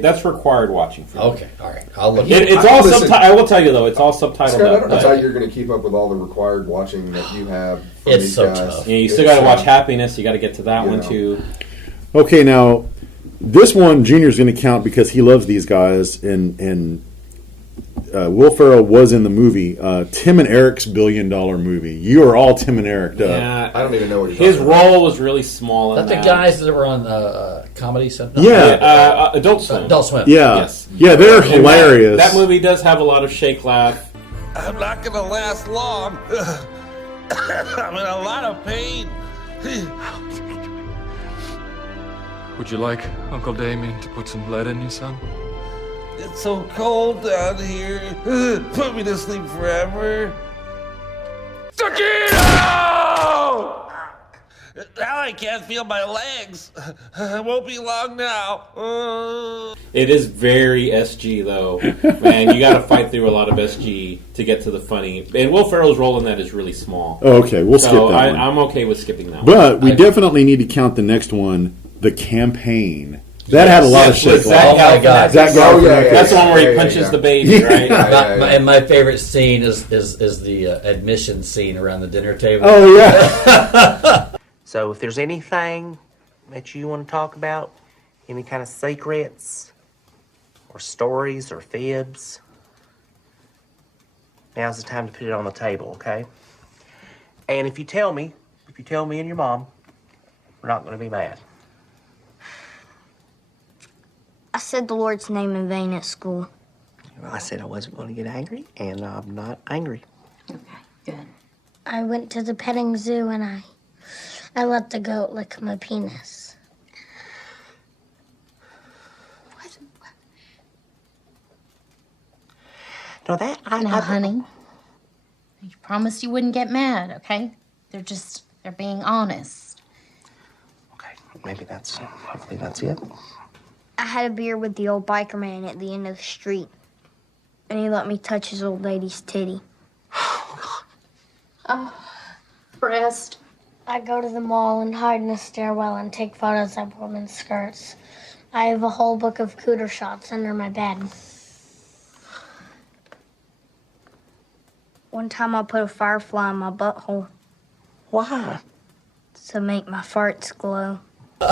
That's required watching. For me. Okay, all right. I'll look. It's all subtitled. I will tell you though, it's all subtitled. Scott, I don't know how you're going to keep up with all the required watching that you have. From It's these so guys. tough. Yeah, you still got to watch Happiness. You got to get to that one too. Okay, now this one Junior's going to count because he loves these guys, and Will Ferrell was in the movie Tim and Eric's $1 billion movie. You are all Tim and Eric. Yeah, I don't even know what his role was really small. Is that the guys that were on Comedy Central? Yeah. Adult Swim. Adult Swim. Yeah, Yes. yeah, they're hilarious. That movie does have a lot of shake laugh. I'm not gonna last long. I'm in a lot of pain. Would you like Uncle Damien to put some lead in you, son? It's so cold down here. Put me to sleep forever. Taquito! Now I can't feel my legs. It won't be long now. It is very SG though, man. You got to fight through a lot of SG to get to the funny. And Will Ferrell's role in that is really small. Oh, okay, we'll skip that one. I'm okay with skipping that one. But we definitely need to count the next one, The Campaign. That had a lot of shit. Oh my God! Zach Galifianakis. That's the one where he punches the baby, right? And my favorite scene is the admission scene around the dinner table. Oh yeah. So if there's anything that you want to talk about, any kind of secrets or stories or fibs, now's the time to put it on the table, okay? And if you tell me and your mom, we're not going to be mad. I said the Lord's name in vain at school. Well, I said I wasn't going to get angry, and I'm not angry. Okay, good. I went to the petting zoo and I let the goat lick my penis. No, that Now, honey, you promised you wouldn't get mad, okay? They're being honest. Hopefully that's it. I had a beer with the old biker man at the end of the street, and he let me touch his old lady's titty. Oh, breast. I go to the mall and hide in the stairwell and take photos of women's skirts. I have a whole book of cooter shots under my bed. One time I put a firefly in my butthole. Why? To make my farts glow.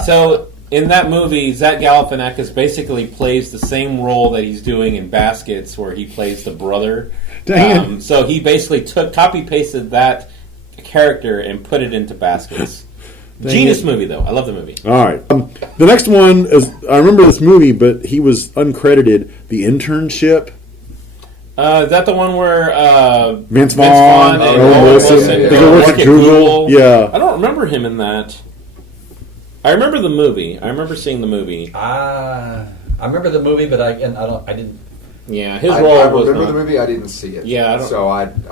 So in that movie, Zach Galifianakis basically plays the same role that he's doing in Baskets, where he plays the brother. Dang it. So he basically copy-pasted that character and put it into Baskets. Genius movie, though. I love the movie. All right. The next one is, I remember this movie, but he was uncredited. The Internship. Is that the one where Vince Vaughn, and Owen Wilson, they go work at Google. Yeah. I don't remember him in that. I remember the movie. I remember seeing the movie. I remember the movie, but I didn't. Yeah, his role I was. remember the movie. I didn't see it. Yeah,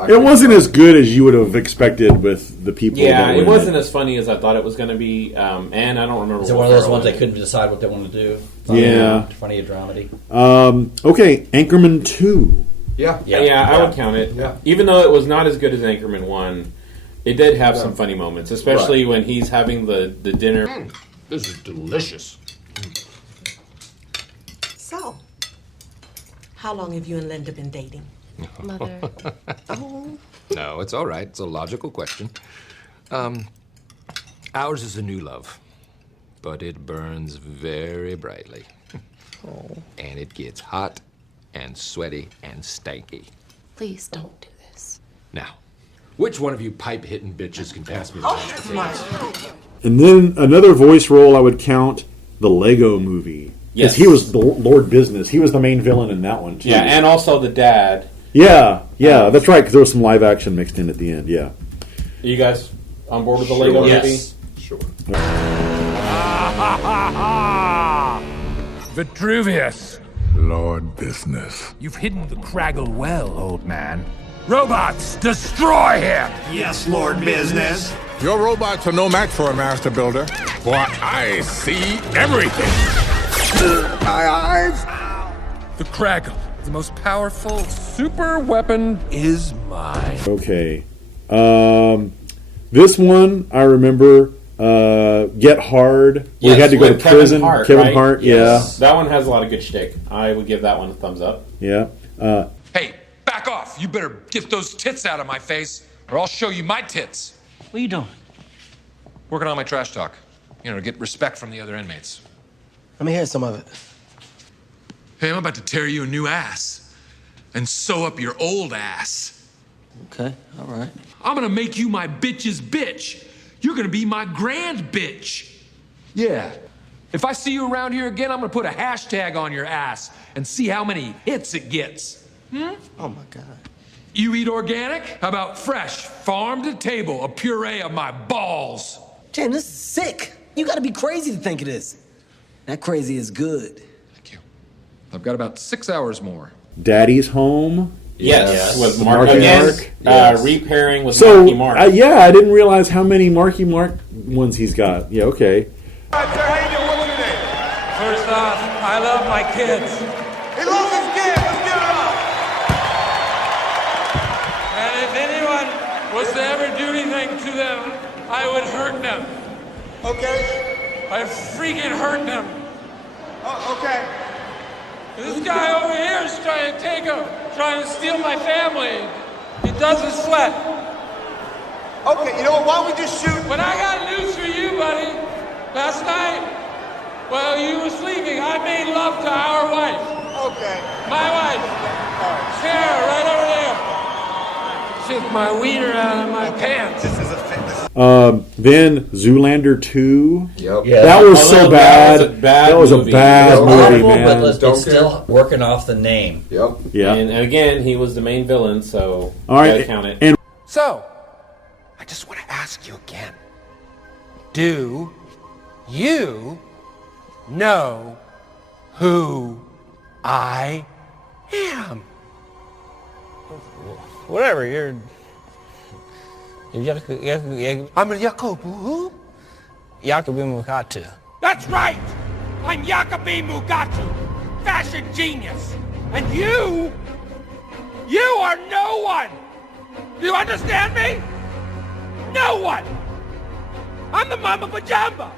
it wasn't as good as you would have expected with the people. Yeah, that were it in wasn't as funny as I thought it was going to be, and I don't remember. Is it one of those ones they couldn't decide what they wanted to do? Yeah. Funny dramedy. Okay, Anchorman 2. Yeah, I would count it. Yeah. Even though it was not as good as Anchorman 1, it did have some funny moments, especially when he's having the dinner. This is delicious. So, how long have you and Linda been dating? Mother. Oh. No, it's all right. It's a logical question. Ours is a new love, but it burns very brightly. Oh. And it gets hot and sweaty and stanky. Please don't do this. Now, which one of you pipe-hitting bitches can pass me the mashed And then another voice role I would count, the Lego Movie. Because he was the Lord Business. He was the main villain in that one, too. Yeah, and also the dad. Yeah, that's right, because there was some live action mixed in at the end, yeah. Are you guys on board with the Lego movie? Sure. Vitruvius. Lord Business. You've hidden the Craggle well, old man. Robots, destroy him! Yes, Lord Business. Your robots are no match for a master builder. For I see everything. My eyes. The Craggle, the most powerful super weapon, is mine. Okay. This one, I remember, Get Hard. We had to go to prison. Kevin Hart, yes. That one has a lot of good shtick. I would give that one a thumbs up. Yeah. Hey, back off. You better get those tits out of my face, or I'll show you my tits. What are you doing? Working on my trash talk. You know, to get respect from the other inmates. Let me hear some of it. Hey, I'm about to tear you a new ass and sew up your old ass. Okay, all right. I'm gonna make you my bitch's bitch. You're gonna be my grand bitch. Yeah. If I see you around here again, I'm gonna put a hashtag on your ass and see how many hits it gets. Oh my God. You eat organic? How about fresh, farm to table, a puree of my balls? Jim, this is sick. You gotta be crazy to think of this. That crazy is good. I've got about 6 hours more. Daddy's Home. Yes, with Marky Mark. Yes. Repairing with So, Marky Mark. yeah, I didn't realize how many Marky Mark ones he's got. Yeah, okay. First off, I love my kids. He loves his kid. Let's give it up. And if anyone was to ever do anything to them, I would hurt them. Okay. I freaking hurt them. Okay. This guy over here is trying to take them, trying to steal my family. He doesn't sweat. Okay, you know what? Why don't we just shoot? But I got news for you, buddy. Last night, while you were sleeping, I made love to our wife. Okay. My wife. Sarah, right over there. Took my wiener out of my pants. This is a fitness. Then Zoolander 2. Yep. Yeah. That was Although so bad. that was a bad That was a bad movie, man. But it's still working off the name. Yep. Yeah. And again, he was the main villain, so All right, gotta count it. and So, I just want to ask you again. Do you know who I am? Whatever, you're I'm a Yakobu. Jacobi Mugatu. That's right! I'm Jacobi Mugatu, fashion genius. And you are no one! Do you understand me? No one! I'm the Mama Pajamba!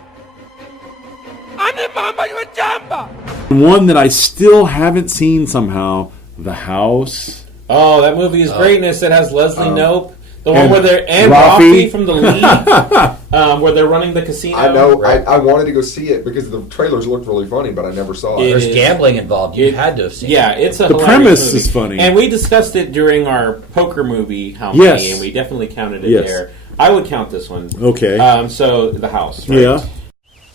I'm the Mama Pajamba! one that I still haven't seen somehow, The House. Oh, that movie is greatness. It has Leslie Knope. The one and where they're and Rafi Rafi from The League, where they're running the casino. I know. I wanted to go see it because the trailers looked really funny, but I never saw it. There's gambling involved. You had to have seen it. Yeah, it's a The hilarious premise movie. is funny. And we discussed it during our poker movie, How Yes. Many, and we definitely counted it Yes. there. I would count this one. Okay. So, The House, right? Yeah.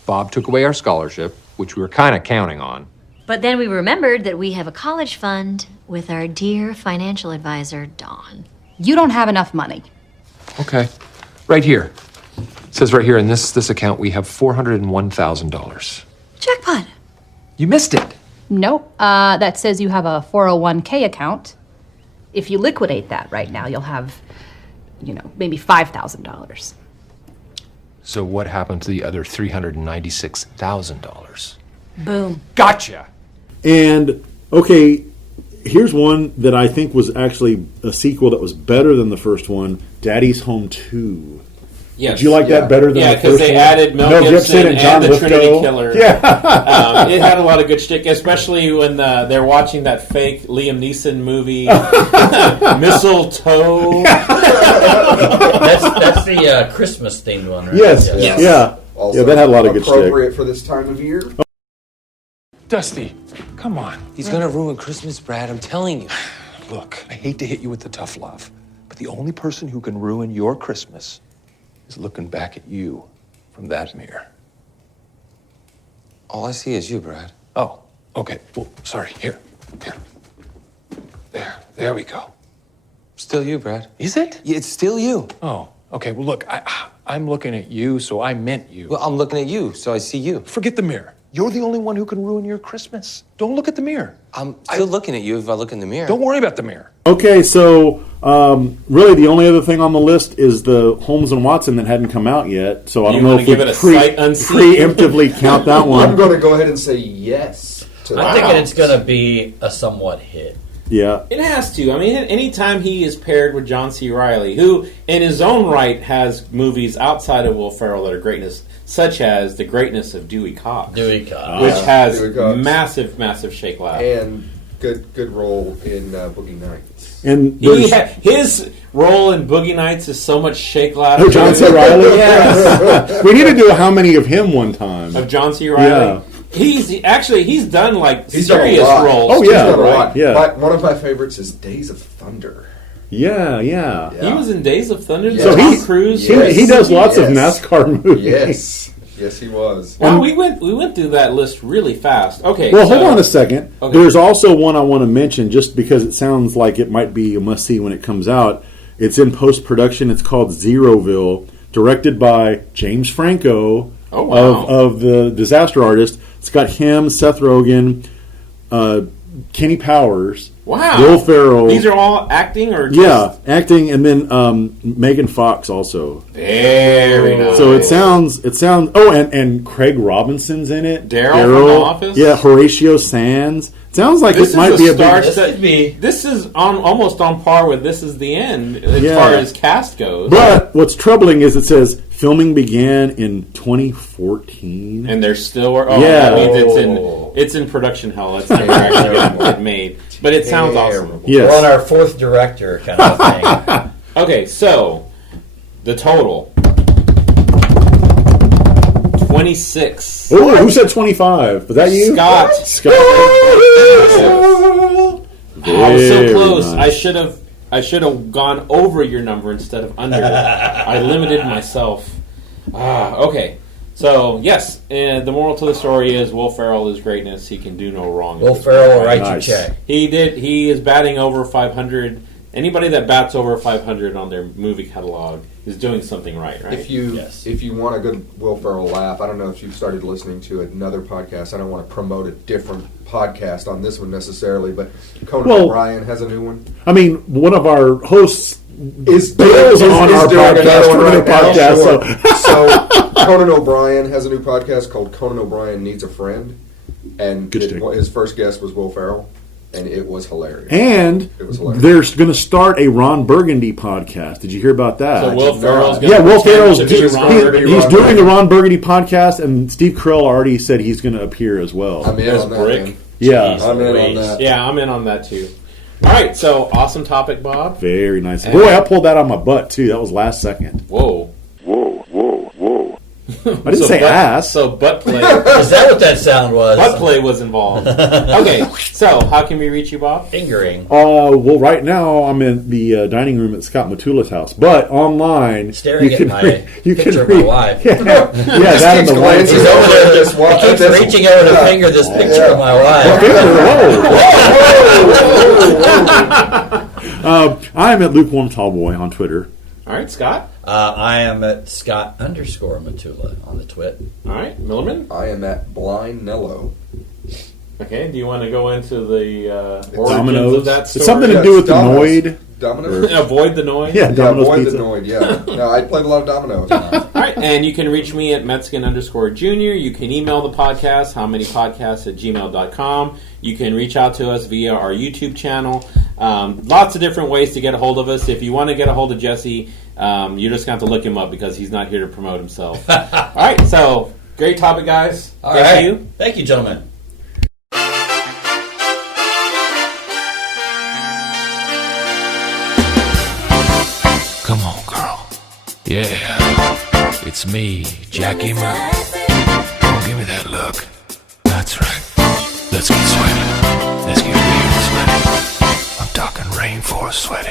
Bob took away our scholarship, which we were kind of counting on. But then we remembered that we have a college fund with our dear financial advisor, Dawn. You don't have enough money. Okay. Right here. It says right here in this account we have $401,000. Jackpot. You missed it. Nope. That says you have a 401k account. If you liquidate that right now, you'll have, maybe $5,000. So what happened to the other $396,000? Boom. Gotcha. And okay, here's one that I think was actually a sequel that was better than the first one, Daddy's Home 2. Yes. Did you like that better than the first one? Yeah, because they added Mel Gibson and John the Lithgow. Trinity Killer. Yeah. It had a lot of good shtick, especially when they're watching that fake Liam Neeson movie, Mistletoe. That's the Christmas themed one, right? Yes. Yeah. Also Yeah, that had a lot of good shtick. appropriate for this time of year. Dusty, come on. He's gonna ruin Christmas, Brad. I'm telling you. Look, I hate to hit you with the tough love, but the only person who can ruin your Christmas is looking back at you from that mirror. All I see is you, Brad. Oh, okay. Well, sorry. Here. There we go. Still you, Brad. Is it? Yeah, it's still you. Oh, okay. Well, look, I'm looking at you, so I meant you. Well, I'm looking at you, so I see you. Forget the mirror. You're the only one who can ruin your Christmas. Don't look at the mirror. I'm still looking at you if I look in the mirror. Don't worry about the mirror. Okay, so really the only other thing on the list is the Holmes and Watson that hadn't come out yet. So I don't know if we preemptively count that one. I'm going to go ahead and say yes to that. I'm thinking it's going to be a somewhat hit. Yeah. It has to. I mean, anytime he is paired with John C. Reilly, who in his own right has movies outside of Will Ferrell that are greatness, such as The Greatness of Dewey Cox. Which has massive, massive shake laugh. And good role in Boogie Nights. And his role in Boogie Nights is so much shake laugh. Oh, John C. Reilly? Yes. We need to do a how many of him one time. Of John C. Reilly? Yeah. He's done like He's serious done a lot. roles. Oh, yeah. He's done a lot. Yeah. One of my favorites is Days of Thunder. Yeah. He was in Days of Thunder. So Tom Cruise. He does lots of NASCAR movies. Yes, he was. Wow, we went through that list really fast. Okay. Well, hold on a second. Okay. There's also one I want to mention just because it sounds like it might be a must-see when it comes out. It's in post-production. It's called Zeroville, directed by James Franco of the Disaster Artist. It's got him, Seth Rogen, Kenny Powers, wow, Will Ferrell. These are all acting, or just... acting, and then Megan Fox also. Very nice. So it sounds. Oh, and Craig Robinson's in it. Daryl from The Office. Yeah, Horatio Sands. It sounds like it might be a big. This is almost on par with This Is the End as far as cast goes. But what's troubling is it says filming began in 2014, and they're still. That means it's in production hell. It's never actually been made. But it sounds awesome. Yes. We're on our fourth director kind of thing. Okay, so the total 26. Oh, who said 25? Was that you? Scott. I was so close. Nice. I should have gone over your number instead of under. I limited myself. Okay. So, yes, the moral to the story is Will Ferrell is greatness. He can do no wrong. Will Ferrell will write you a check. He is batting over 500. Anybody that bats over 500 on their movie catalog is doing something right? If you want a good Will Ferrell laugh, I don't know if you've started listening to another podcast. I don't want to promote a different podcast on this one necessarily, but Conan O'Brien has a new one. I mean, one of our hosts is on our podcast. So Conan O'Brien has a new podcast called Conan O'Brien Needs a Friend, and his first guest was Will Ferrell. And it was hilarious. And they're going to start a Ron Burgundy podcast. Did you hear about that? So Will Ferrell's going to Will Ferrell's he's doing a Ron Burgundy podcast, and Steve Carell already said he's going to appear as well. I'm in on that. Man. Yeah, I'm in on that. Yeah, I'm in on that too. All right, so awesome topic, Bob. Very nice. Boy, I pulled that on my butt too. That was last second. Whoa. I didn't say ass. So butt play. Is that what that sound was? Butt play was involved. Okay, so how can we reach you, Bob? Fingering. Well, right now I'm in the dining room at Scott Matula's house, but online staring at my picture of my wife. Yeah, that and the wife. He's over there. He keeps reaching over to finger this picture of my wife. I'm at Lukewarm Tallboy on Twitter. All right, Scott. I am at Scott_Matula on the twit. All right, Millerman? I am at Blind Nello. Okay, do you want to go into the origins Domino's. of that story? It's something to do with the Noid. Domino's? Avoid the Noid? Yeah, Domino's avoid pizza. the Noid, yeah. No, I played a lot of Domino's. All right, and you can reach me at Metzgen_Jr. You can email the podcast, howmanypodcasts@gmail.com. You can reach out to us via our YouTube channel. Lots of different ways to get a hold of us. If you want to get a hold of Jesse, you're just going to have to look him up because he's not here to promote himself. All right, so great topic, guys. Thank you. Thank you, gentlemen. Come on, girl. Yeah, it's me, Jackie Murray. Don't give me that look. That's right. Let's get sweaty. Let's get real sweaty. I'm talking rainforest sweat.